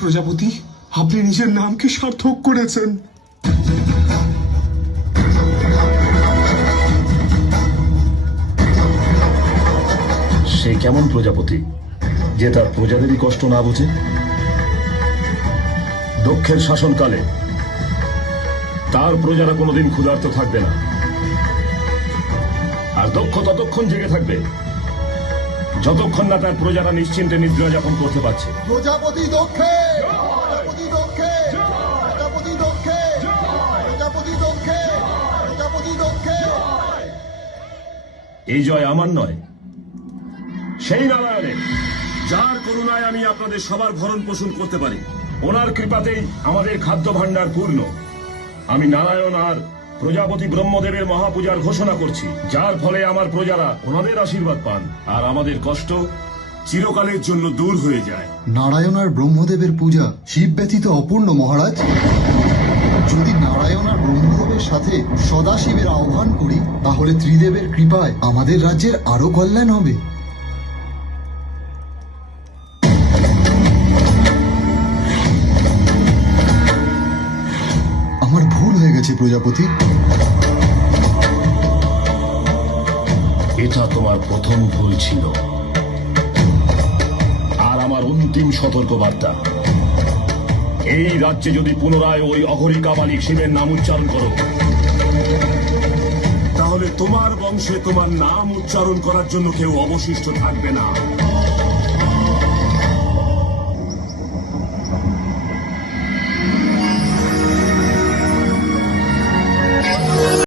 প্রজাপতি? আপনি নিজের নামকে সার্থক করেছেন। সে কেমন প্রজাপতি, যে তার প্রজাদেরই কষ্ট না বুঝে? দক্ষের শাসনকালে তার প্রজারা কোনোদিন ক্ষুধার্ত থাকবে না। আর দক্ষ ততক্ষণ জেগে থাকবে যতক্ষণ না তার প্রজারা নিশ্চিন্তে নিদ্রা যাপন করতে পারছে। প্রজাপতি দক্ষে! প্রজাপতি দক্ষে! প্রজাপতি দক্ষে! প্রজাপতি দক্ষে! প্রজাপতি দক্ষে! এই জয় আমার নয়। সেই নারায়ণের যার করুণায় আমি আপনাদের সবার ভরণ পোষণ করতে পারি ওনার কৃপাতেই আমাদের খাদ্য ভাণ্ডার পূর্ণ। আমি নারায়ণ আর প্রজাপতি ব্রহ্মদেবের মহাপূজার ঘোষণা করছি। যার ফলে আমার প্রজারা ওনাদের আশীর্বাদ পান। আর আমাদের কষ্ট চিরকালের জন্য দূর হয়ে যায়। নারায়ণ আর ব্রহ্মদেবের পূজা শিব ব্যতীত অপূর্ণ, মহারাজ। যদি নারায়ণ আর ব্রহ্মদেবের সাথে সদাশিবের আহ্বান করি, তাহলে ত্রিদেবের কৃপায় আমাদের রাজ্যের আরও কল্যাণ হবে। গেছে প্রজাপতি? এটা তোমার প্রথম ভুল ছিল। আর আমার অন্তিম সতর্কবার্তা। এই রাজ্যে যদি পুনরায় ওই অঘরিকা মালিক শিবের নাম উচ্চারণ করো, তাহলে তোমার বংশে তোমার নাম উচ্চারণ করার জন্য কেউ অবশিষ্ট থাকবে না।